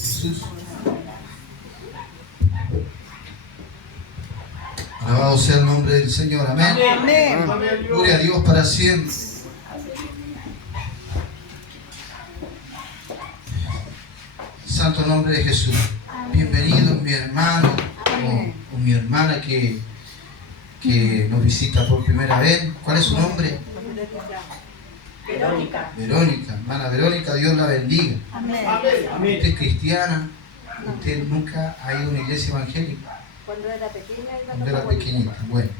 Jesús. Alabado sea el nombre del Señor. Amén. Amén. Gloria a Dios para siempre. Santo nombre de Jesús. Bienvenido mi hermano o mi hermana que nos visita por primera vez. ¿Cuál es su nombre? Verónica. Verónica, hermana Verónica, Dios la bendiga. Amén. Usted es cristiana, usted nunca ha ido a una iglesia evangélica. Cuando era pequeña Cuando era pequeñita. Bueno,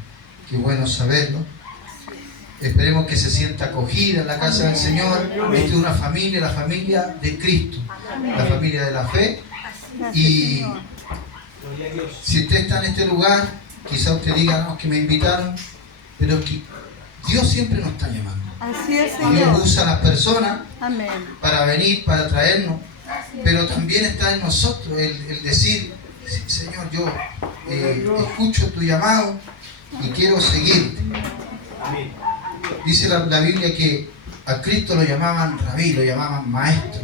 qué bueno saberlo. Esperemos que se sienta acogida en la casa del Señor. Esta es una familia, la familia de Cristo, la familia de la fe. Y si usted está en este lugar, quizá usted diga, no, que me invitaron, pero es que Dios siempre nos está llamando. Así es, Dios Señor. usa a las personas Amén. para venir, para traernos, pero también está en nosotros el decir, Señor, yo escucho tu llamado y quiero seguirte. Dice la Biblia que a Cristo lo llamaban rabí, lo llamaban maestro.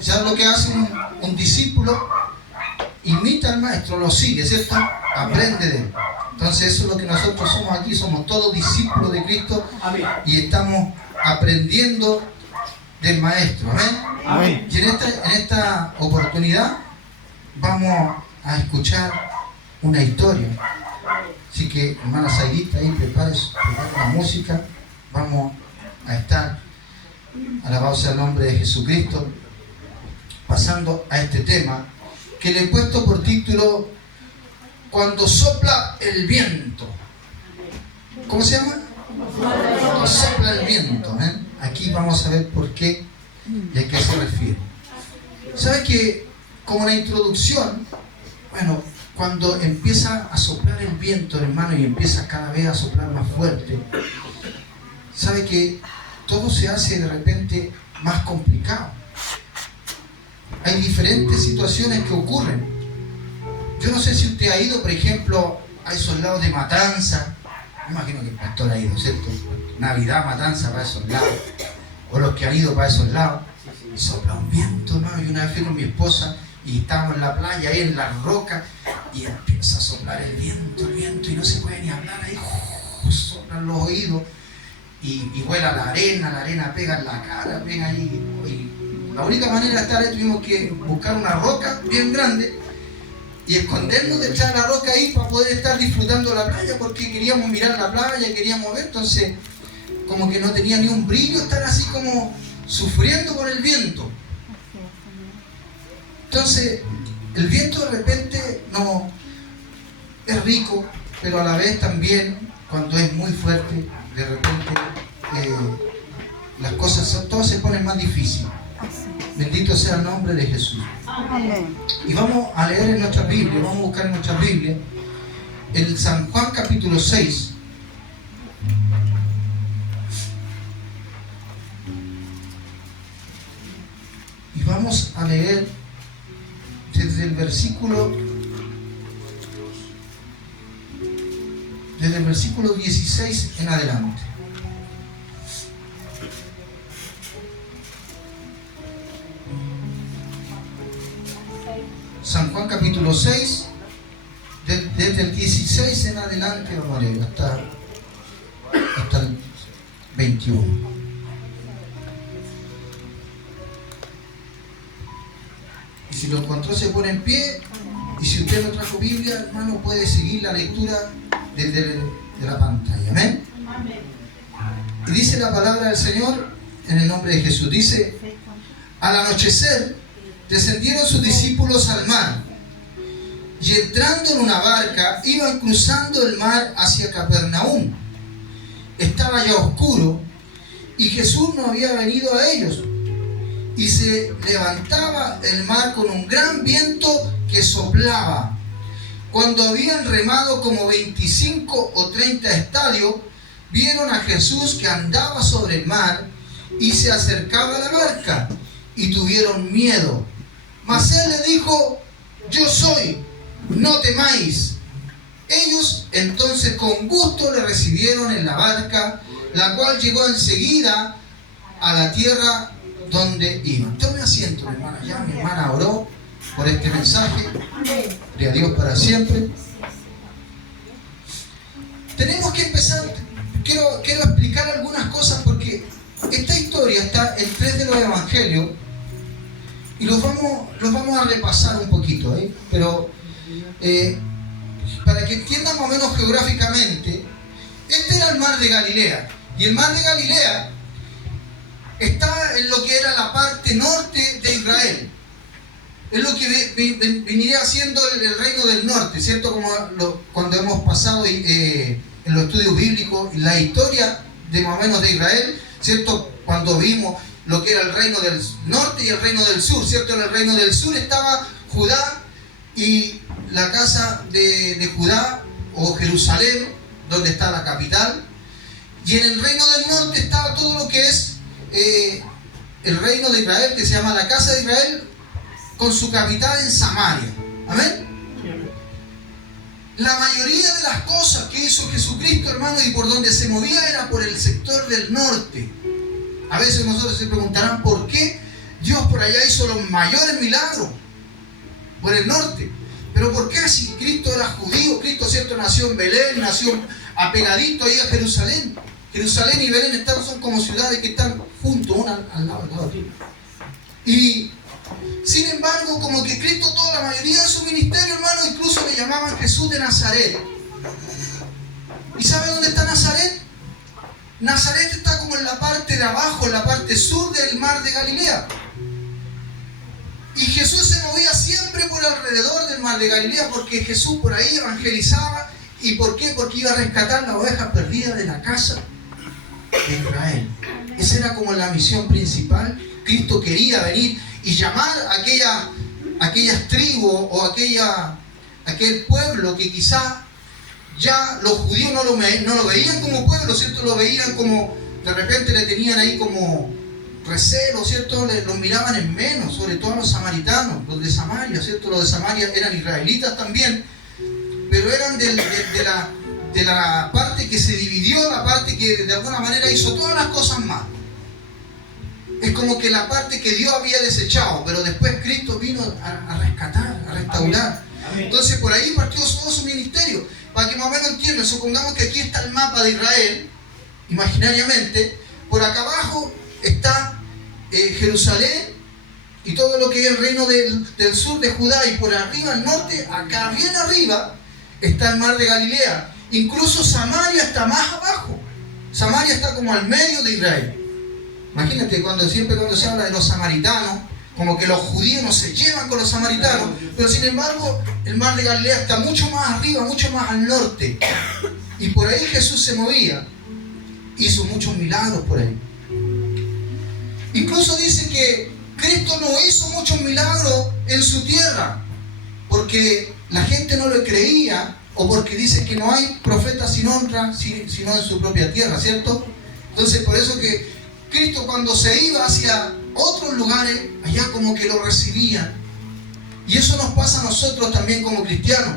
¿Sabes lo que hace un discípulo? Imita al maestro, lo sigue, ¿cierto? Aprende de él. Entonces eso es lo que nosotros somos aquí, somos todos discípulos de Cristo y estamos aprendiendo del maestro. Amén. Amén. Y en esta oportunidad vamos a escuchar una historia. Así que, hermana Saidita, ahí prepare la música. Vamos a estar, alabado sea el nombre de Jesucristo, pasando a este tema que le he puesto por título Cuando sopla el viento. ¿Cómo se llama? Cuando sopla el viento. Aquí vamos a ver por qué y a qué se refiere. ¿Sabe que como la introducción, bueno, cuando empieza a soplar el viento, hermano, y empieza cada vez a soplar más fuerte, sabe que todo se hace de repente más complicado? Hay diferentes situaciones que ocurren. Yo no sé si usted ha ido, por ejemplo, a esos lados de Matanza. Me imagino que el pastor ha ido, ¿cierto? Navidad, Matanza, para esos lados. O los que han ido para esos lados. Y sopla un viento, hermano. Y una vez fui con mi esposa y estábamos en la playa, ahí en las rocas, y empieza a soplar el viento, y no se puede ni hablar ahí. Soplan los oídos. Y vuela la arena pega en la cara, pega ahí. Y la única manera de estar ahí, tuvimos que buscar una roca bien grande y escondernos detrás de la roca ahí para poder estar disfrutando la playa, porque queríamos mirar la playa, queríamos ver. Entonces, como que no tenía ni un brillo estar así como sufriendo por el viento. Entonces, el viento de repente no es rico, pero a la vez también, cuando es muy fuerte, de repente las cosas todas se ponen más difíciles. Bendito sea el nombre de Jesús. Amén. Y vamos a leer en nuestra Biblia, vamos a buscar en nuestra Biblia, en San Juan capítulo 6. Y vamos a leer desde el versículo 16 en adelante. San Juan capítulo 6, desde el 16 en adelante vamos a leer hasta el 21. Y si lo encontró se pone en pie, y si usted no trajo Biblia, hermano, puede seguir la lectura desde la pantalla. Amén. Y dice la palabra del Señor en el nombre de Jesús. Dice: al anochecer descendieron sus discípulos al mar, y entrando en una barca iban cruzando el mar hacia Capernaum. Estaba ya oscuro y Jesús no había venido a ellos, y se levantaba el mar con un gran viento que soplaba. Cuando habían remado como 25 o 30 estadios, vieron a Jesús que andaba sobre el mar y se acercaba a la barca, y tuvieron miedo. Mas él le dijo: yo soy, no temáis. Ellos entonces con gusto le recibieron en la barca, la cual llegó enseguida a la tierra donde iban. Tome asiento, mi hermana. Ya mi hermana oró, por este mensaje. Gloria a Dios para siempre. Tenemos que empezar, quiero explicar algunas cosas porque esta historia está en 3 de los evangelios y los vamos a repasar un poquito, pero para que entiendan más o menos geográficamente, este era el mar de Galilea, y el mar de Galilea está en lo que era la parte norte de Israel. Es lo que veniría siendo el reino del norte, ¿cierto? Como cuando hemos pasado en los estudios bíblicos la historia de más o menos de Israel, ¿cierto? Cuando vimos lo que era el reino del norte y el reino del sur, ¿cierto? En el reino del sur estaba Judá y la casa de Judá o Jerusalén, donde está la capital, y en el reino del norte estaba todo lo que es el reino de Israel, que se llama la casa de Israel, con su capital en Samaria. Amén. La mayoría de las cosas que hizo Jesucristo, hermano, y por donde se movía era por el sector del norte. A veces nosotros se preguntarán por qué Dios por allá hizo los mayores milagros por el norte. Pero ¿por qué si Cristo era judío? Cristo, ¿cierto?, nació en Belén, nació apegadito ahí a Jerusalén. Jerusalén y Belén son como ciudades que están juntos, una al lado. Y sin embargo, como que Cristo, toda la mayoría de su ministerio, hermano, incluso le llamaban Jesús de Nazaret. ¿Y sabe dónde está Nazaret? Nazaret está como en la parte de abajo, en la parte sur del mar de Galilea. Y Jesús se movía siempre por alrededor del mar de Galilea, porque Jesús por ahí evangelizaba. ¿Y por qué? Porque iba a rescatar la oveja perdida de la casa de Israel. Esa era como la misión principal. Cristo quería venir y llamar a aquellas tribus o aquel pueblo que quizá ya los judíos no lo veían como pueblo, ¿cierto? Lo veían como, de repente le tenían ahí como recelo, ¿cierto? Los miraban en menos, sobre todo a los samaritanos, los de Samaria, ¿cierto? Los de Samaria eran israelitas también, pero eran de la parte que se dividió, la parte que de alguna manera hizo todas las cosas mal. Es como que la parte que Dios había desechado, pero después Cristo vino a rescatar, a restaurar. Amén. Entonces por ahí partió todo su ministerio. Para que más o menos entiendan, supongamos que aquí está el mapa de Israel, imaginariamente, por acá abajo está Jerusalén y todo lo que es el reino del sur de Judá, y por arriba, al norte, acá bien arriba, está el mar de Galilea. Incluso Samaria está más abajo. Samaria está como al medio de Israel. Imagínate, siempre cuando se habla de los samaritanos, como que los judíos no se llevan con los samaritanos, pero sin embargo el mar de Galilea está mucho más arriba, mucho más al norte. Y por ahí Jesús se movía, hizo muchos milagros por ahí. Incluso dice que Cristo no hizo muchos milagros en su tierra, porque la gente no le creía, o porque dice que no hay profeta sin honra, sino en su propia tierra, ¿cierto? Entonces por eso que Cristo, cuando se iba hacia otros lugares, allá como que lo recibían. Y eso nos pasa a nosotros también como cristianos.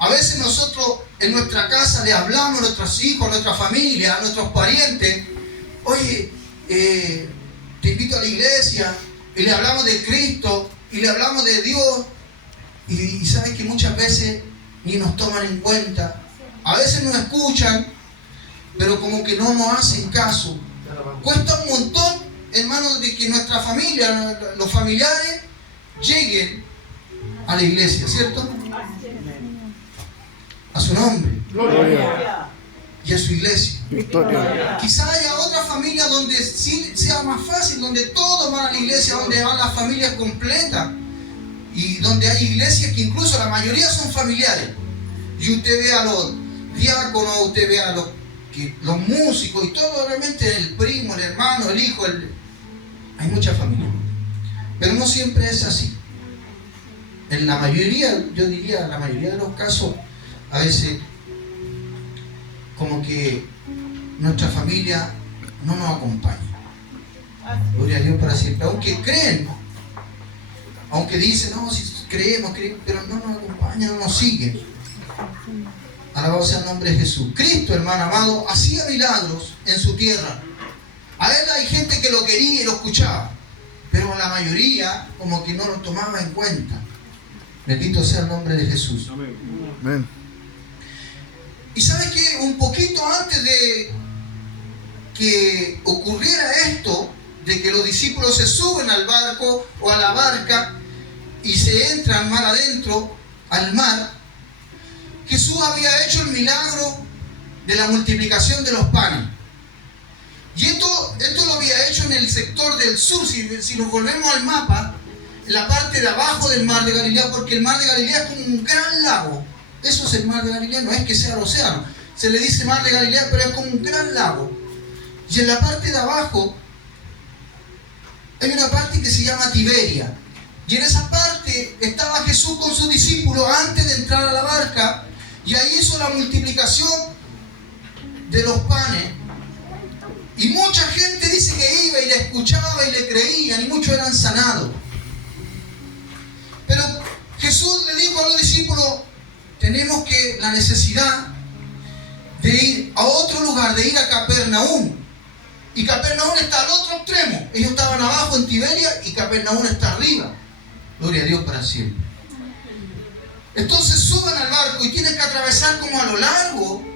A veces nosotros en nuestra casa le hablamos a nuestros hijos, a nuestra familia, a nuestros parientes: oye, te invito a la iglesia, y le hablamos de Cristo, y le hablamos de Dios, y saben que muchas veces ni nos toman en cuenta. A veces nos escuchan, pero como que no nos hacen caso. Cuesta un montón, hermanos, de que nuestra familia, los familiares, lleguen a la iglesia, ¿cierto? A su nombre. Gloria. Y a su iglesia. Victoria. Quizá haya otra familia donde sí sea más fácil, donde todos van a la iglesia, donde van las familias completas, y donde hay iglesias que incluso la mayoría son familiares. Y usted ve a los diáconos, usted ve a los músicos y todo, realmente el primo, el hermano, el hijo, hay mucha familia. Pero no siempre es así. En la mayoría, yo diría, la mayoría de los casos, a veces como que nuestra familia no nos acompaña. Gloria a Dios para siempre. Aunque creen, aunque dicen, no, si creemos, pero no nos acompañan, no nos siguen. Alabado sea el nombre de Jesús. Cristo, hermano amado, hacía milagros en su tierra. A él hay gente que lo quería y lo escuchaba, pero la mayoría como que no lo tomaba en cuenta. Bendito sea el nombre de Jesús. Amén. Y ¿sabes qué? Un poquito antes de que ocurriera esto, de que los discípulos se suben al barco o a la barca y se entran mar adentro al mar, Jesús había hecho el milagro de la multiplicación de los panes. Y esto lo había hecho en el sector del sur. Si nos volvemos al mapa, en la parte de abajo del mar de Galilea, porque el mar de Galilea es como un gran lago. Eso es el mar de Galilea, no es que sea el océano. Se le dice mar de Galilea, pero es como un gran lago. Y en la parte de abajo hay una parte que se llama Tiberia. Y en esa parte estaba Jesús con sus discípulos antes de entrar a la barca. Y ahí hizo la multiplicación de los panes. Y mucha gente dice que iba y le escuchaba y le creían, y muchos eran sanados. Pero Jesús le dijo a los discípulos, tenemos la necesidad de ir a otro lugar, de ir a Capernaum. Y Capernaum está al otro extremo. Ellos estaban abajo en Tiberia y Capernaum está arriba. Gloria a Dios para siempre. Entonces suben al barco y tienen que atravesar como a lo largo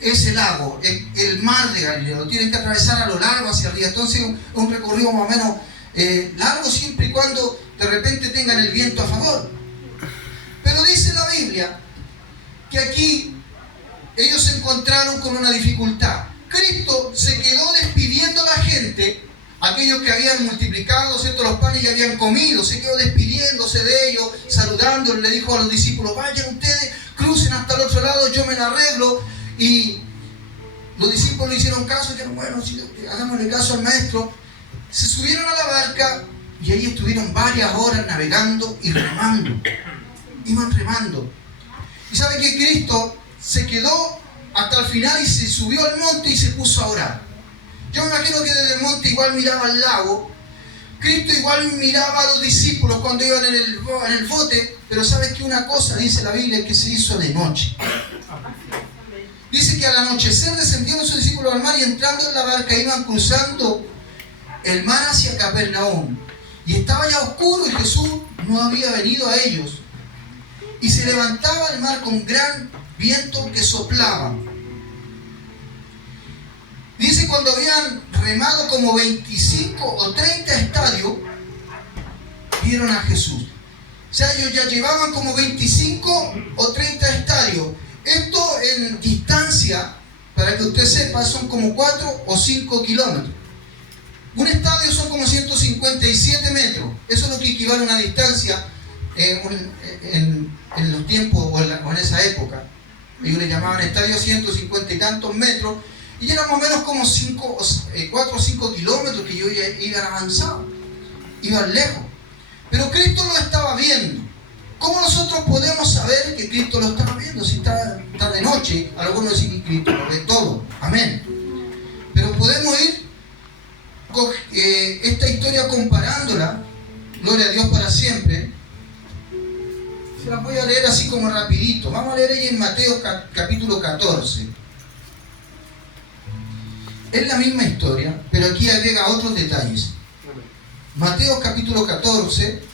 ese lago, el mar de Galilea. Lo tienen que atravesar a lo largo hacia arriba. Entonces es un recorrido más o menos largo, siempre y cuando de repente tengan el viento a favor. Pero dice la Biblia que aquí ellos se encontraron con una dificultad. Cristo se quedó despidiendo a la gente, aquellos que habían multiplicado, ¿cierto?, los panes y habían comido. Se quedó despidiéndose de ellos, saludándoles. Le dijo a los discípulos, vayan ustedes, crucen hasta el otro lado, yo me la arreglo. Y los discípulos le hicieron caso, dijeron, bueno, hagámosle caso al maestro. Se subieron a la barca y ahí estuvieron varias horas navegando y remando. Iban remando. Y saben que Cristo se quedó hasta el final y se subió al monte y se puso a orar. Yo me imagino que desde el monte igual miraba al lago. Cristo igual miraba a los discípulos cuando iban en el bote. Pero sabes que una cosa dice la Biblia, que se hizo de noche. Dice que al anochecer descendieron sus discípulos al mar y entrando en la barca iban cruzando el mar hacia Capernaum. Y estaba ya oscuro y Jesús no había venido a ellos. Y se levantaba el mar con gran viento que soplaba. Dice cuando habían remado como 25 o 30 estadios, vieron a Jesús. O sea, ellos ya llevaban como 25 o 30 estadios. Esto en distancia, para que usted sepa, son como 4 o 5 kilómetros. Un estadio son como 157 metros. Eso es lo que equivale a una distancia en los tiempos o en esa época. Ellos le llamaban estadio 150 y tantos metros. Y eran más o menos como 4 o 5 kilómetros que ellos iban avanzados. Iban lejos. Pero Cristo lo estaba viendo. ¿Cómo nosotros podemos saber que Cristo lo estaba viendo? Si está de noche, algunos dicen que Cristo lo ve todo. Amén. Pero podemos ir esta historia comparándola, gloria a Dios para siempre. Se la voy a leer así como rapidito. Vamos a leer ella en Mateo capítulo 14. Es la misma historia, pero aquí agrega otros detalles. Mateo capítulo 14.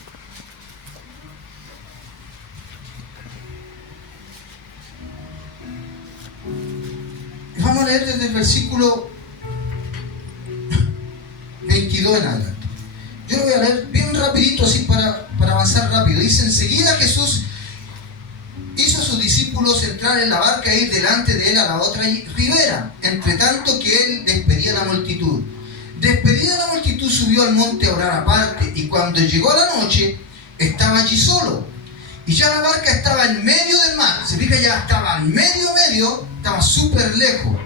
Vamos a leer desde el versículo 22 en adelante. Yo lo voy a leer bien rapidito, así para avanzar rápido. Dice, enseguida Jesús hizo a sus discípulos entrar en la barca e ir delante de él a la otra ribera, entre tanto que él despedía a la multitud. Despedida la multitud, subió al monte a orar aparte, y cuando llegó la noche, estaba allí solo. Y ya la barca estaba en medio del mar. Se fija, ya estaba en medio, estaba súper lejos.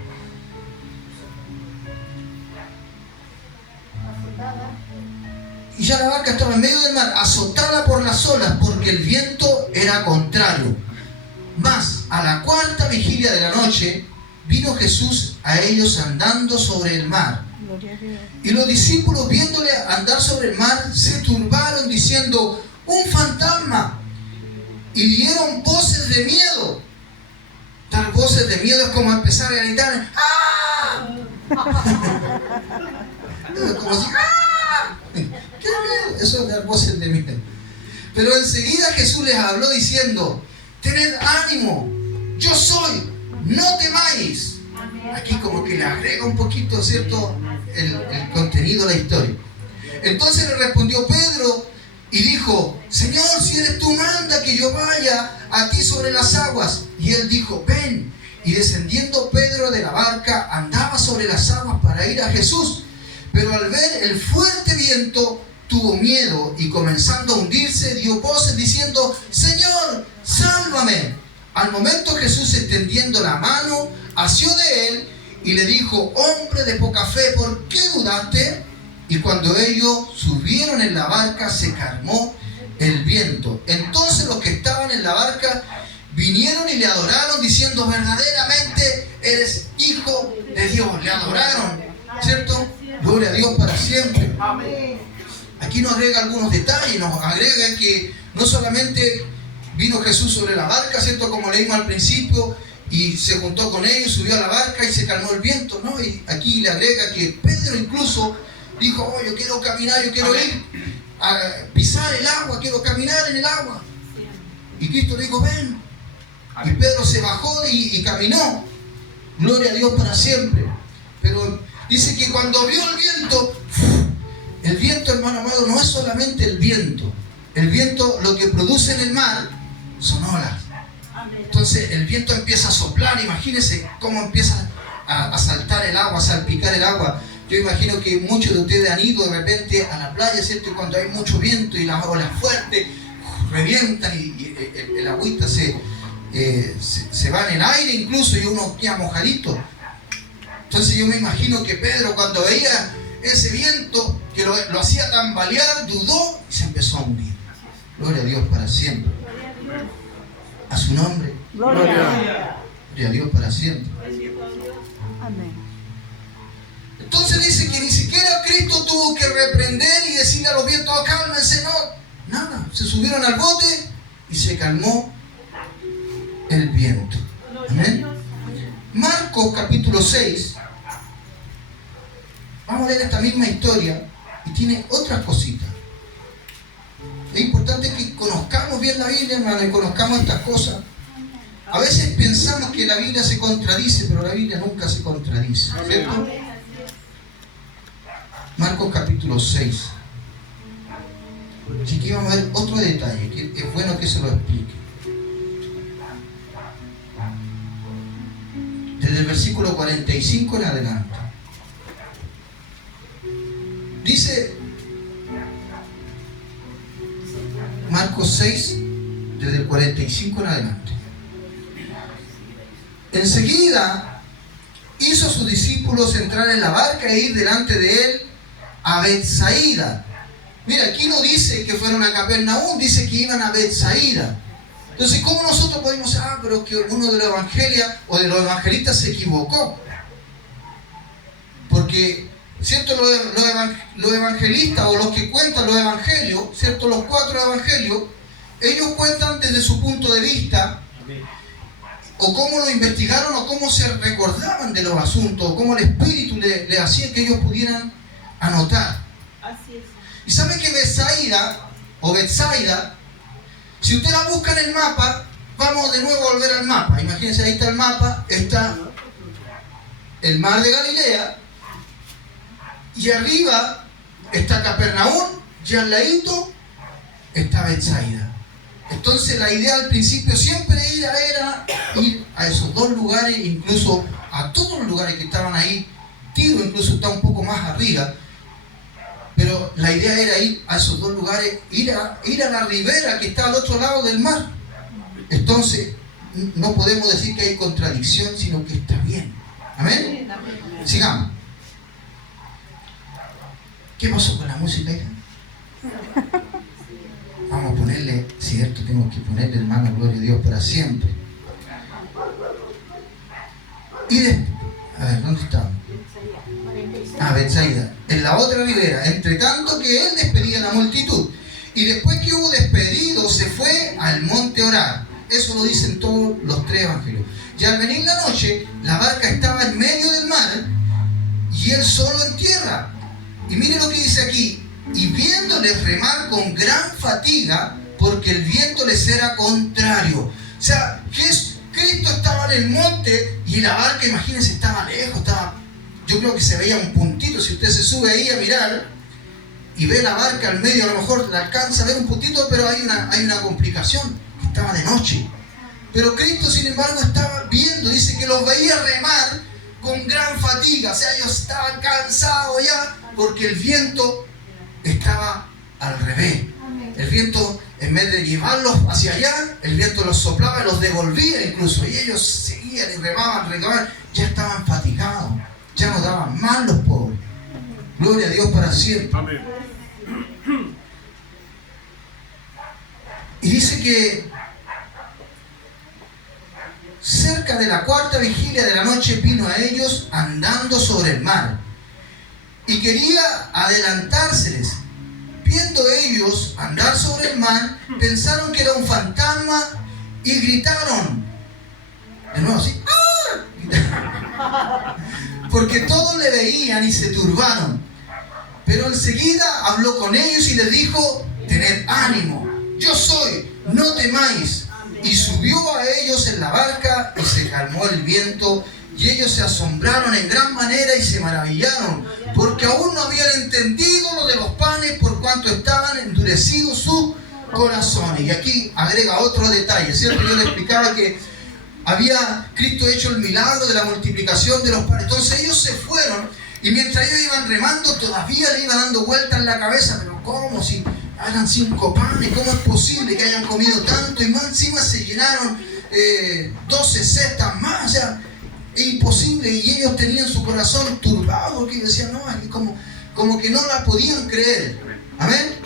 Y ya la barca estaba en medio del mar, azotada por las olas, porque el viento era contrario. Mas a la cuarta vigilia de la noche, vino Jesús a ellos andando sobre el mar. Y los discípulos, viéndole andar sobre el mar, se turbaron diciendo, ¡un fantasma! Y dieron voces de miedo. Dar voces de miedo es como empezar a gritar, ¡ah! Como si, ¡ah! ¡Qué miedo! Eso es voces de miedo. Pero enseguida Jesús les habló diciendo: tened ánimo, yo soy, no temáis. Aquí como que le agrega un poquito, ¿cierto?, el contenido de la historia. Entonces le respondió Pedro y dijo: Señor, si eres tú, manda que yo vaya a ti sobre las aguas. Y él dijo: ven. Y descendiendo Pedro de la barca, andaba sobre las aguas para ir a Jesús. Pero al ver el fuerte viento, tuvo miedo y comenzando a hundirse, dio voces diciendo: Señor, sálvame. Al momento Jesús, extendiendo la mano, asió de él y le dijo: hombre de poca fe, ¿por qué dudaste? Y cuando ellos subieron en la barca, se calmó el viento. Entonces los que estaban en la barca vinieron y le adoraron, diciendo: verdaderamente eres Hijo de Dios. Le adoraron, ¿cierto? Gloria a Dios para siempre. Aquí nos agrega algunos detalles, nos agrega que no solamente vino Jesús sobre la barca, ¿cierto?, como leímos al principio, y se juntó con ellos, subió a la barca y se calmó el viento, ¿no? Y aquí le agrega que Pedro incluso dijo: oh, yo quiero caminar, yo quiero ir a pisar el agua, quiero caminar en el agua. Y Cristo le dijo: ven. Y Pedro se bajó y caminó. Gloria a Dios para siempre. Pero dice que cuando vio el viento, hermano amado, no es solamente el viento. El viento, lo que produce en el mar son olas. Entonces el viento empieza a soplar. Imagínense cómo empieza a saltar el agua, a salpicar el agua. Yo imagino que muchos de ustedes han ido de repente a la playa, ¿cierto? Y cuando hay mucho viento y las olas fuertes revientan y el agüita se va en el aire incluso y uno queda mojadito. Entonces yo me imagino que Pedro, cuando veía ese viento que lo hacía tambalear, dudó y se empezó a hundir. Gloria a Dios para siempre. A su nombre. Gloria a Dios para siempre. Amén. Entonces dice que ni siquiera Cristo tuvo que reprender y decirle a los vientos: cálmense, no. Nada. Se subieron al bote y se calmó el viento. Amén. Marcos capítulo 6. Vamos a leer esta misma historia y tiene otras cositas. Es importante que conozcamos bien la Biblia, hermano, y conozcamos estas cosas. A veces pensamos que la Biblia se contradice, pero la Biblia nunca se contradice, ¿cierto? Marcos capítulo 6. Así que vamos a ver otro detalle, que es bueno que se lo explique. Desde el versículo 45 en adelante. Dice Marcos 6, desde el 45 en adelante. Enseguida hizo a sus discípulos entrar en la barca e ir delante de él a Betsaida. Mira, aquí no dice que fueron a Capernaum, dice que iban a Betsaida. Entonces, ¿cómo nosotros podemos decir: pero que uno de los evangelios o de los evangelistas se equivocó? Porque, ¿cierto?, los evangelistas o los que cuentan los evangelios, ¿cierto?, los 4 evangelios, ellos cuentan desde su punto de vista, o cómo lo investigaron, o cómo se recordaban de los asuntos, o cómo el Espíritu le hacía que ellos pudieran anotar. Así es. Y saben que Betsaida, si usted la busca en el mapa, vamos de nuevo a volver al mapa. Imagínense, ahí está el mapa, está el mar de Galilea, y arriba está Capernaum, y al ladito está Betsaida. Entonces la idea al principio siempre era ir a esos 2 lugares, incluso a todos los lugares que estaban ahí. Tiro incluso está un poco más arriba, pero la idea era ir a esos 2 lugares, ir a la ribera que está al otro lado del mar. Entonces no podemos decir que hay contradicción, sino que está bien. Amén. Sigamos. ¿Qué pasó con la música, hija? Vamos a ponerle, cierto, tengo que ponerle, hermano, gloria a Dios para siempre. Y después, a ver, ¿dónde estamos? Betsaida, en la otra ribera, entre tanto que él despedía a la multitud. Y después que hubo despedido, se fue al monte a orar. Eso lo dicen todos los 3 evangelios. Y al venir la noche, la barca estaba en medio del mar y él solo en tierra. Y mire lo que dice aquí: y viéndoles remar con gran fatiga, porque el viento les era contrario. O sea, Cristo estaba en el monte y la barca, imagínense, estaba lejos, yo creo que se veía un puntito. Si usted se sube ahí a mirar y ve la barca al medio, a lo mejor la alcanza a ver un puntito, pero hay una complicación, que estaba de noche. Pero Cristo, sin embargo, estaba viendo, dice que los veía remar con gran fatiga. O sea, ellos estaban cansados ya, porque el viento estaba al revés. El viento, en vez de llevarlos hacia allá, el viento los soplaba y los devolvía incluso. Y ellos seguían y remaban, ya estaban fatigados. Ya no daban más los pobres. Gloria a Dios para siempre. Amén. Y dice que cerca de la cuarta vigilia de la noche vino a ellos andando sobre el mar y quería adelantárseles. Viendo ellos andar sobre el mar, pensaron que era un fantasma y gritaron. De nuevo así. ¡Ah! Porque todos le veían y se turbaron. Pero enseguida habló con ellos y les dijo: tened ánimo, yo soy, no temáis. Y subió a ellos en la barca y se calmó el viento, y ellos se asombraron en gran manera y se maravillaron, porque aún no habían entendido lo de los panes, por cuanto estaban endurecidos sus corazones. Y aquí agrega otro detalle, ¿cierto? Yo le explicaba que había Cristo hecho el milagro de la multiplicación de los panes. Entonces ellos se fueron, y mientras ellos iban remando, todavía le iban dando vueltas en la cabeza. ¿Pero cómo? Si eran 5 panes, ¿cómo es posible que hayan comido tanto? Y más encima se llenaron 12 cestas más. O sea, es imposible. Y ellos tenían su corazón turbado, porque decían, no, es como que no la podían creer. Amén.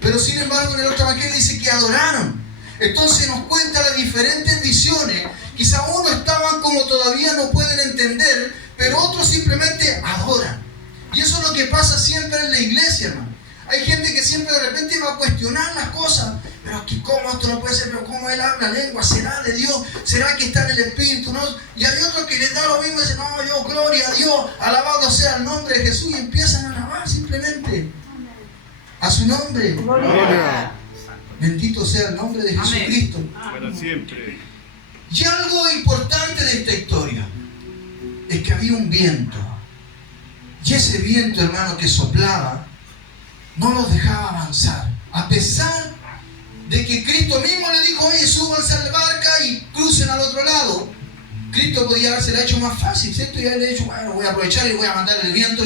Pero sin embargo, en el otro evangelio dice que adoraron. Entonces nos cuenta las diferentes visiones. Quizá unos estaban como todavía no pueden entender, pero otros simplemente adoran. Y eso es lo que pasa siempre en la iglesia, hermano. Hay gente que siempre de repente va a cuestionar las cosas. Pero aquí, ¿cómo esto no puede ser? ¿Pero cómo él habla lengua? ¿Será de Dios? ¿Será que está en el Espíritu? ¿No? Y hay otros que les da lo mismo y dicen, no, yo, gloria a Dios, alabado sea el nombre de Jesús. Y empiezan a alabar simplemente a su nombre. Gloria. Bendito sea el nombre de Jesucristo. Para siempre. Y algo importante de esta historia es que había un viento. Y ese viento, hermano, que soplaba, no los dejaba avanzar. A pesar de que Cristo mismo le dijo, oye, súbanse a la barca y crucen al otro lado. Cristo podía haberse hecho más fácil, ¿cierto? Y haberle dicho, bueno, voy a aprovechar y voy a mandar el viento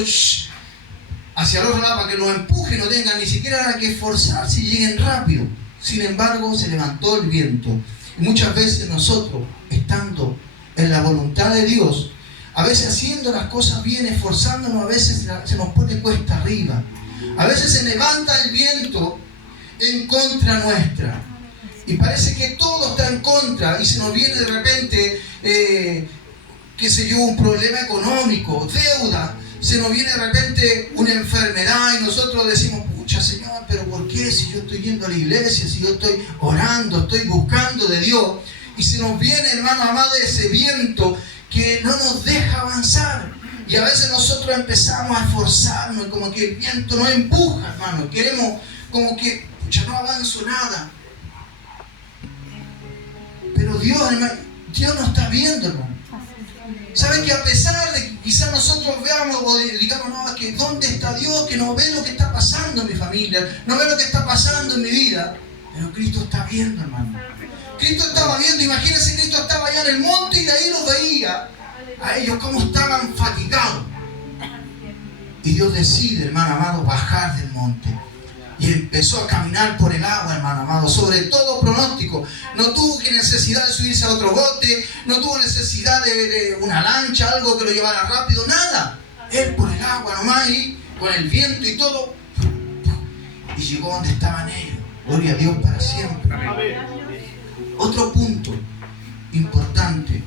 hacia el otro lado para que los empuje, no tengan ni siquiera que esforzarse y lleguen rápido. Sin embargo, se levantó el viento. Y muchas veces nosotros, estando en la voluntad de Dios, a veces haciendo las cosas bien, esforzándonos, a veces se nos pone cuesta arriba. A veces se levanta el viento en contra nuestra. Y parece que todo está en contra. Y se nos viene de repente, qué sé yo, un problema económico, deuda. Se nos viene de repente una enfermedad y nosotros decimos, pucha Señor, pero ¿por qué? Si yo estoy yendo a la iglesia, si yo estoy orando, estoy buscando de Dios. Y se nos viene, hermano amado, ese viento que no nos deja avanzar. Y a veces nosotros empezamos a esforzarnos, como que el viento nos empuja, hermano. Queremos como que, pucha, no avanzo nada. Pero Dios, hermano, Dios nos está viendo, hermano. ¿Saben que a pesar de que quizás nosotros veamos o digamos, no, que ¿dónde está Dios? Que no ve lo que está pasando en mi familia, no ve lo que está pasando en mi vida. Pero Cristo está viendo, hermano. Cristo estaba viendo, imagínense, Cristo estaba allá en el monte y de ahí los veía a ellos cómo estaban fatigados. Y Dios decide, hermano amado, bajar del monte. Y empezó a caminar por el agua, hermano amado, sobre todo pronóstico. No tuvo que necesidad de subirse a otro bote, no tuvo necesidad de una lancha, algo que lo llevara rápido, nada. Él por el agua nomás, y con el viento y todo. Y llegó donde estaban ellos. Gloria a Dios para siempre. Otro punto importante.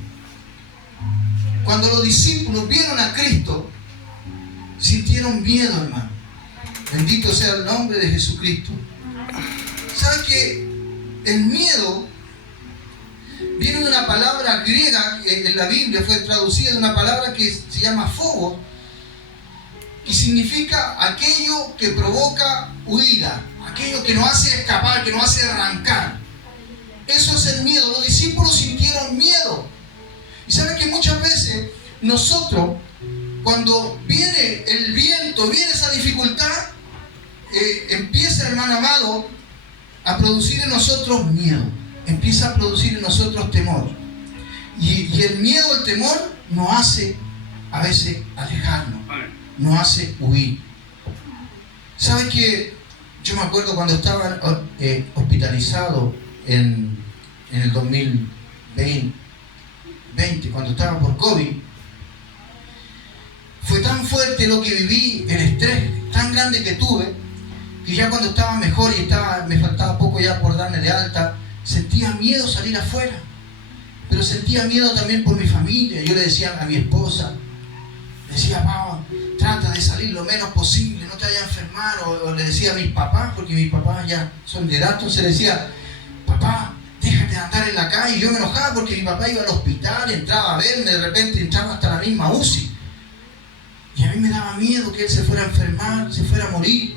Cuando los discípulos vieron a Cristo, sintieron miedo, hermano. Bendito sea el nombre de Jesucristo. ¿Sabe que el miedo viene de una palabra griega que en la Biblia fue traducida de una palabra que se llama phobos, que significa aquello que provoca huida, aquello que nos hace escapar, que nos hace arrancar. Eso es el miedo. Los discípulos sintieron miedo. Y saben que muchas veces nosotros, cuando viene el viento, viene esa dificultad, empieza, hermano amado, a producir en nosotros miedo. Empieza a producir en nosotros temor. Y el miedo, el temor, nos hace a veces alejarnos, nos hace huir. ¿Sabes qué? Yo me acuerdo cuando estaba hospitalizado en el 2020, cuando estaba por COVID, fue tan fuerte lo que viví, el estrés tan grande que tuve, que ya cuando estaba mejor y me faltaba poco ya por darme de alta, sentía miedo salir afuera, pero sentía miedo también por mi familia. Yo le decía a mi esposa, le decía, Pau, trata de salir lo menos posible, no te vayas a enfermar, o le decía a mis papás, porque mis papás ya son de edad, entonces le decía, papá, déjate de andar en la calle. Y yo me enojaba porque mi papá iba al hospital, entraba a verme, de repente entraba hasta la misma UCI, y a mí me daba miedo que él se fuera a enfermar, se fuera a morir,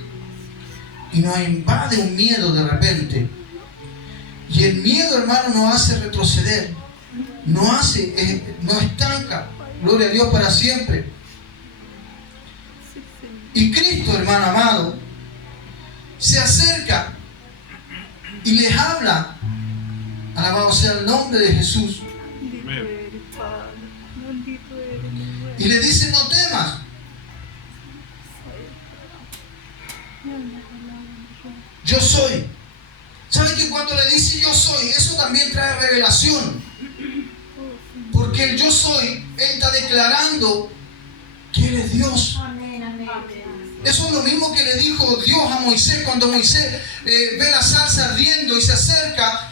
y nos invade un miedo de repente, y el miedo, hermano, nos hace retroceder, nos estanca, gloria a Dios, para siempre. Y Cristo, hermano amado, se acerca y les habla, alabado sea el nombre de Jesús, y le dice, no temas. Yo soy. ¿Saben que cuando le dice yo soy, eso también trae revelación? Porque el yo soy, Él está declarando que Él es Dios. Eso es lo mismo que le dijo Dios a Moisés cuando Moisés ve la zarza ardiendo y se acerca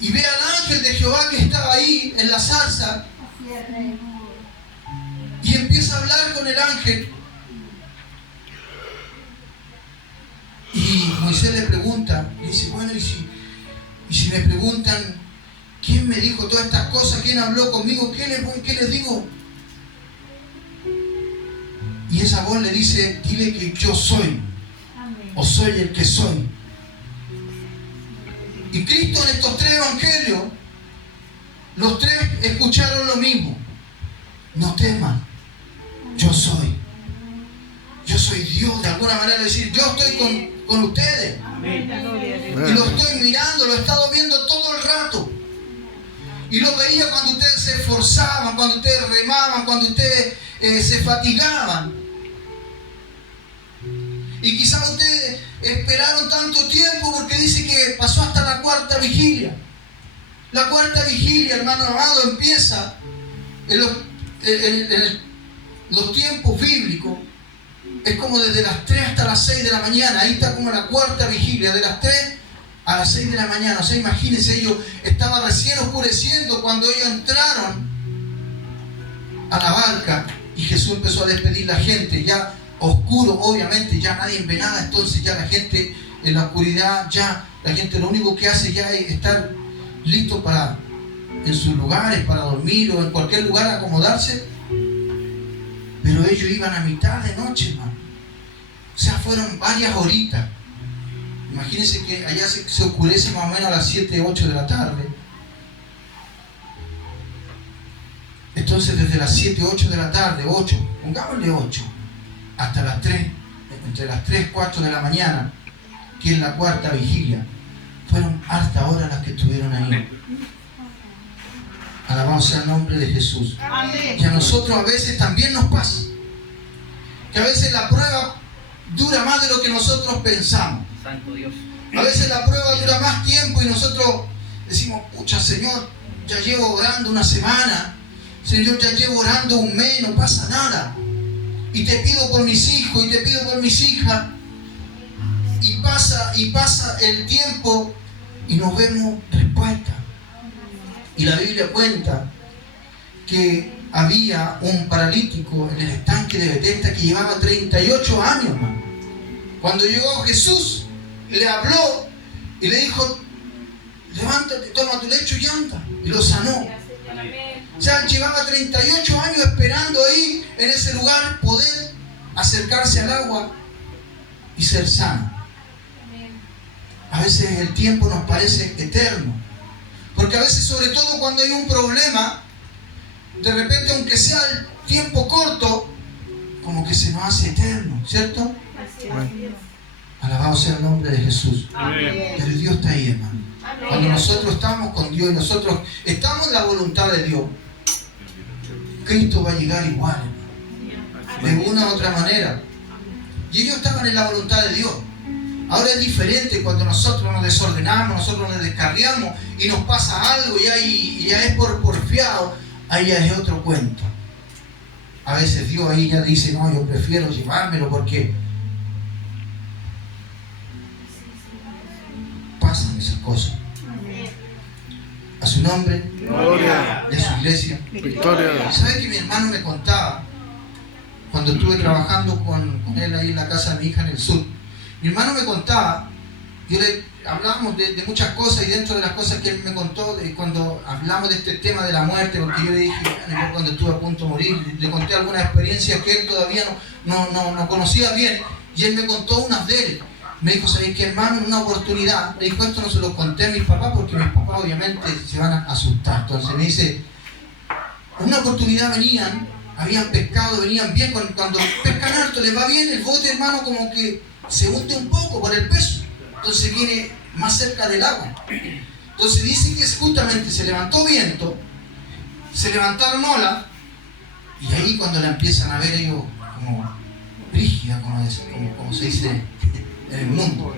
y ve al ángel de Jehová que estaba ahí en la zarza y empieza a hablar con el ángel. Y Moisés le pregunta, y dice, bueno, y si me preguntan quién me dijo todas estas cosas, quién habló conmigo, ¿qué les digo? Y esa voz le dice, dile que yo soy, o soy el que soy. Y Cristo en estos tres evangelios, los tres escucharon lo mismo. No teman, yo soy. Yo soy Dios, de alguna manera decir, yo estoy con ustedes. Y lo estoy mirando, lo he estado viendo todo el rato. Y lo veía cuando ustedes se esforzaban, cuando ustedes remaban, cuando ustedes se fatigaban. Y quizás ustedes esperaron tanto tiempo porque dice que pasó hasta la cuarta vigilia. La cuarta vigilia, hermano amado, empieza en los tiempos bíblicos. Es como desde las 3 hasta las 6 de la mañana. Ahí está como la cuarta vigilia, de las 3 a las 6 de la mañana. O sea, imagínense, ellos estaban recién oscureciendo cuando ellos entraron a la barca y Jesús empezó a despedir a la gente. Ya oscuro, obviamente, ya nadie ve nada. Entonces ya la gente en la oscuridad, ya la gente lo único que hace ya es estar listo para en sus lugares, para dormir o en cualquier lugar acomodarse. Pero ellos iban a mitad de noche, hermano. O sea, fueron varias horitas. Imagínense que allá se oscurece más o menos a las 7, 8 de la tarde. Entonces desde las 7, 8 de la tarde, 8, pongámosle 8, hasta las 3, entre las 3, 4 de la mañana, que es la cuarta vigilia, fueron hasta horas las que estuvieron ahí. Alabado sea el nombre de Jesús. Amén. Y a nosotros a veces también nos pasa que a veces la prueba dura más de lo que nosotros pensamos. Santo Dios. A veces la prueba dura más tiempo y nosotros decimos, pucha, Señor, ya llevo orando una semana, Señor, ya llevo orando un mes, no pasa nada. Y te pido por mis hijos y te pido por mis hijas. Y pasa el tiempo y no vemos respuesta. Y la Biblia cuenta que había un paralítico en el estanque de Betesda que llevaba 38 años, man. Cuando llegó Jesús, le habló y le dijo, levántate, toma tu lecho y anda. Y lo sanó. O sea, llevaba 38 años esperando ahí, en ese lugar, poder acercarse al agua y ser sano. A veces el tiempo nos parece eterno, porque a veces, sobre todo cuando hay un problema, de repente, aunque sea el tiempo corto, como que se nos hace eterno, ¿cierto? Alabado sea el nombre de Jesús. Amén. Pero Dios está ahí, hermano. Cuando nosotros estamos con Dios y nosotros estamos en la voluntad de Dios, Cristo va a llegar igual, hermano, de una u otra manera. Y ellos estaban en la voluntad de Dios. Ahora es diferente cuando nosotros nos desordenamos, nosotros nos descarriamos y nos pasa algo y ya es por porfiado, ahí ya es otro cuento. A veces Dios ahí ya dice, no, yo prefiero llevármelo porque pasan esas cosas. A su nombre, Gloria. de su iglesia. Victoria. ¿Sabe que mi hermano me contaba cuando estuve trabajando con él ahí en la casa de mi hija en el sur? Mi hermano me contaba, hablábamos de muchas cosas, y dentro de las cosas que él me contó, cuando hablamos de este tema de la muerte, porque yo le dije, yo cuando estuve a punto de morir, le conté algunas experiencias que él todavía no conocía bien, y él me contó unas de él. Me dijo, ¿sabes qué, hermano? En una oportunidad, me dijo, esto no se lo conté a mis papás porque mis papás obviamente se van a asustar. Entonces me dice, en una oportunidad habían pescado, venían bien, cuando pescan harto, les va bien, el bote, hermano, como que se hunde un poco por el peso. Entonces viene más cerca del agua. Entonces dice que justamente se levantó viento, se levantaron olas, y ahí cuando la empiezan a ver ellos como rígida, como se dice en el mundo,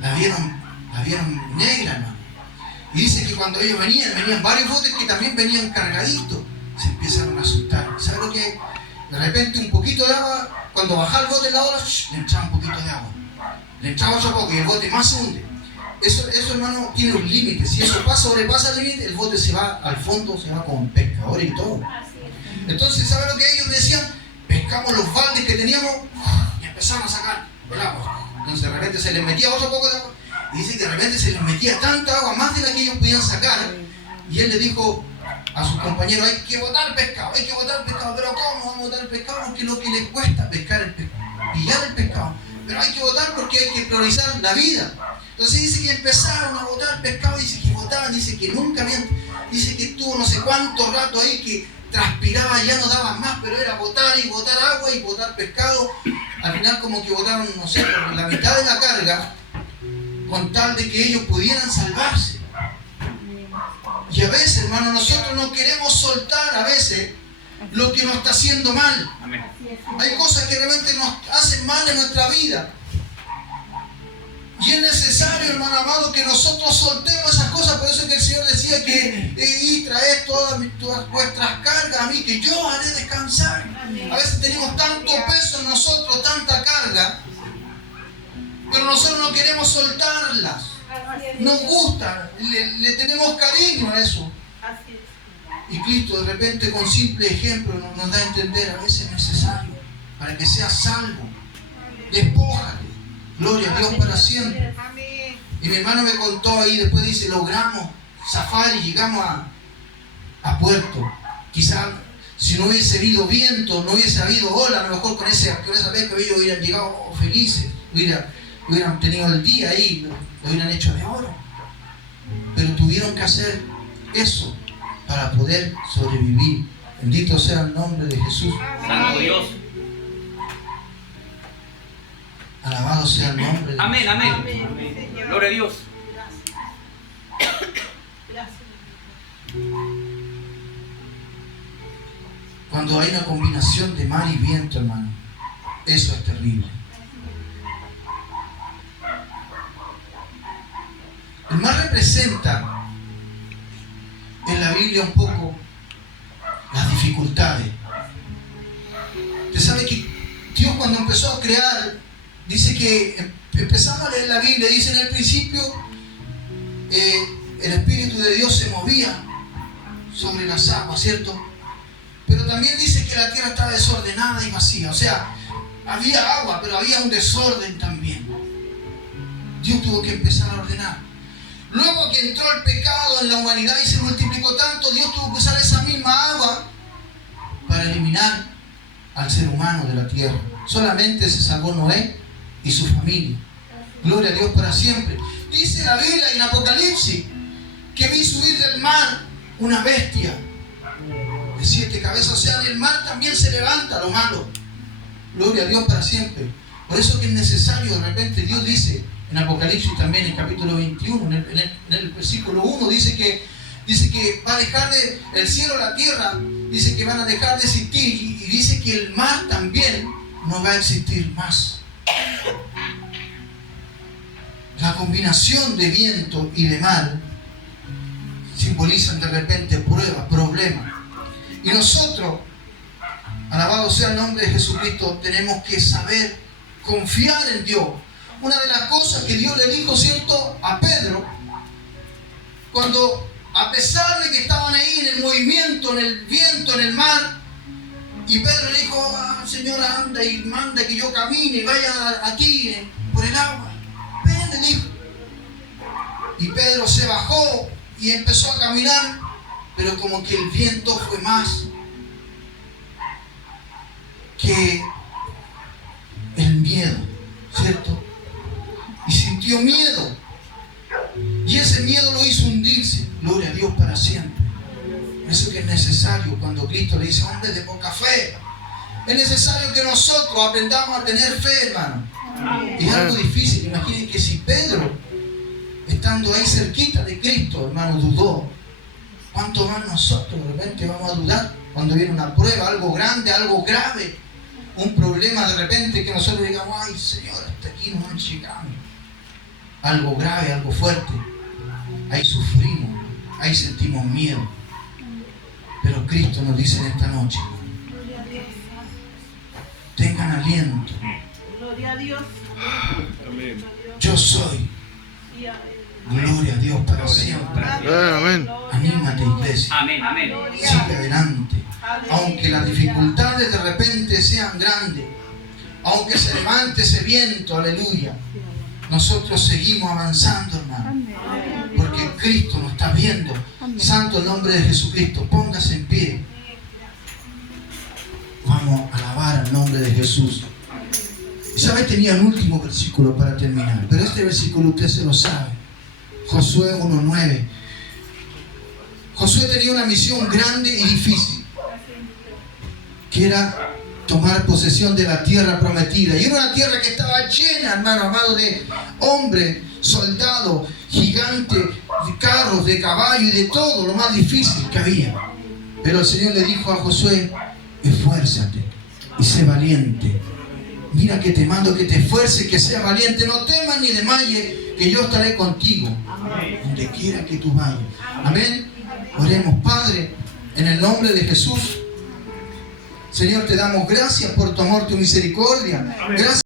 la vieron negra, hermano. Y dice que cuando ellos venían varios botes que también venían cargaditos, se empezaron a asustar. ¿Sabe lo que? De repente un poquito de agua, cuando bajaba el bote en la ola, le entraba un poquito de agua. Le entraba otro poco y el bote más se hunde. Eso, hermano, tiene un límite. Si eso sobrepasa el límite, el bote se va al fondo, se va con pescadores y todo. Entonces, ¿sabe lo que ellos decían? Pescamos los baldes que teníamos y empezamos a sacar el agua. Entonces de repente se les metía otro poco de agua. Y dice que de repente se les metía tanta agua, más de la que ellos podían sacar. Y él le dijo a sus compañeros, hay que botar el pescado. Pero ¿cómo vamos a botar el pescado? Porque lo que les cuesta pescar el pescado, pillar el pescado. Pero hay que botar porque hay que priorizar la vida. Entonces dice que empezaron a botar el pescado, dice que botaban, dice que nunca habían, dice que estuvo no sé cuánto rato ahí que transpiraba, ya no daban más, pero era botar y botar agua y botar pescado. Al final como que botaron, no sé, por la mitad de la carga, con tal de que ellos pudieran salvarse. Y a veces, hermano, nosotros no queremos soltar a veces lo que nos está haciendo mal. Amén. Hay cosas que realmente nos hacen mal en nuestra vida. Y es necesario, hermano amado, que nosotros soltemos esas cosas. Por eso es que el Señor decía que y traed todas vuestras cargas a mí, que yo haré descansar. A veces tenemos tanto peso en nosotros, tanta carga, pero nosotros no queremos soltarlas. Nos gusta, le tenemos cariño a eso. Y Cristo de repente con simple ejemplo nos da a entender, a veces es necesario para que seas salvo. Despójate. Gloria a Dios para siempre. Y mi hermano me contó ahí, después dice, logramos zafar y llegamos a puerto. Quizás si no hubiese habido viento, no hubiese habido ola, a lo mejor con esa pesca ellos hubieran llegado felices, hubieran tenido el día ahí, lo hubieran hecho de oro. Pero tuvieron que hacer eso para poder sobrevivir. Bendito sea el nombre de Jesús. Santo Dios. Alabado sea el nombre de Jesús. Amén, amén. Gloria a Dios. Cuando hay una combinación de mar y viento, hermano, eso es terrible. El mar representa en la Biblia un poco las dificultades. Usted sabe que Dios cuando empezó a crear, dice que empezamos a leer la Biblia, dice en el principio el Espíritu de Dios se movía sobre las aguas, ¿cierto? Pero también dice que la tierra estaba desordenada y vacía. O sea, había agua, pero había un desorden también. Dios tuvo que empezar a ordenar. Luego que entró el pecado en la humanidad y se multiplicó tanto, Dios tuvo que usar esa misma agua para eliminar al ser humano de la tierra. Solamente se salvó Noé y su familia. Gloria a Dios para siempre. Dice la Biblia en Apocalipsis que vi subir del mar una bestia de 7 cabezas. O sea, en el mar también se levanta lo malo. Gloria a Dios para siempre. Por eso que es necesario, de repente Dios dice en Apocalipsis también, en el capítulo 21, en el versículo 1, dice que va a dejar el cielo, la tierra, dice que van a dejar de existir, y dice que el mar también no va a existir más. La combinación de viento y de mar simbolizan de repente pruebas, problemas. Y nosotros, alabado sea el nombre de Jesucristo, tenemos que saber confiar en Dios. Una de las cosas que Dios le dijo, ¿cierto?, a Pedro, cuando a pesar de que estaban ahí en el movimiento, en el viento, en el mar, y Pedro le dijo, Señor, anda y manda que yo camine y vaya aquí por el agua. Ven, le dijo. Y Pedro se bajó y empezó a caminar, pero como que el viento fue más que el miedo, ¿cierto? Y sintió miedo. Y ese miedo lo hizo hundirse. Gloria a Dios para siempre. Eso que es necesario cuando Cristo le dice, hombre de poca fe. Es necesario que nosotros aprendamos a tener fe, hermano. Es algo difícil. Imaginen que si Pedro, estando ahí cerquita de Cristo, hermano, dudó, ¿cuánto más nosotros de repente vamos a dudar cuando viene una prueba, algo grande, algo grave, un problema de repente que nosotros digamos, ay Señor, hasta aquí no han llegado? Algo grave, algo fuerte. Ahí sufrimos, ahí sentimos miedo. Pero Cristo nos dice en esta noche, tengan aliento. Gloria a Dios. Amén. Yo soy. Gloria a Dios para siempre. Amén. Anímate, iglesia. Amén, amén. Sigue adelante. Aunque las dificultades de repente sean grandes, aunque se levante ese viento, aleluya, nosotros seguimos avanzando, hermano, porque Cristo nos está viendo. Santo el nombre de Jesucristo. Póngase en pie. Vamos a alabar al nombre de Jesús. Y sabe, tenía un último versículo para terminar, pero este versículo usted se lo sabe. Josué 1:9. Josué tenía una misión grande y difícil, que era tomar posesión de la tierra prometida. Y era una tierra que estaba llena, hermano amado, de hombres, soldados, gigantes, de carros, de caballos y de todo lo más difícil que había. Pero el Señor le dijo a Josué, esfuérzate y sé valiente. Mira que te mando que te esfuerces, que seas valiente. No temas ni desmayes, que yo estaré contigo donde quiera que tú vayas. Amén. Oremos. Padre, en el nombre de Jesús, Señor, te damos gracias por tu amor, tu misericordia. Gracias.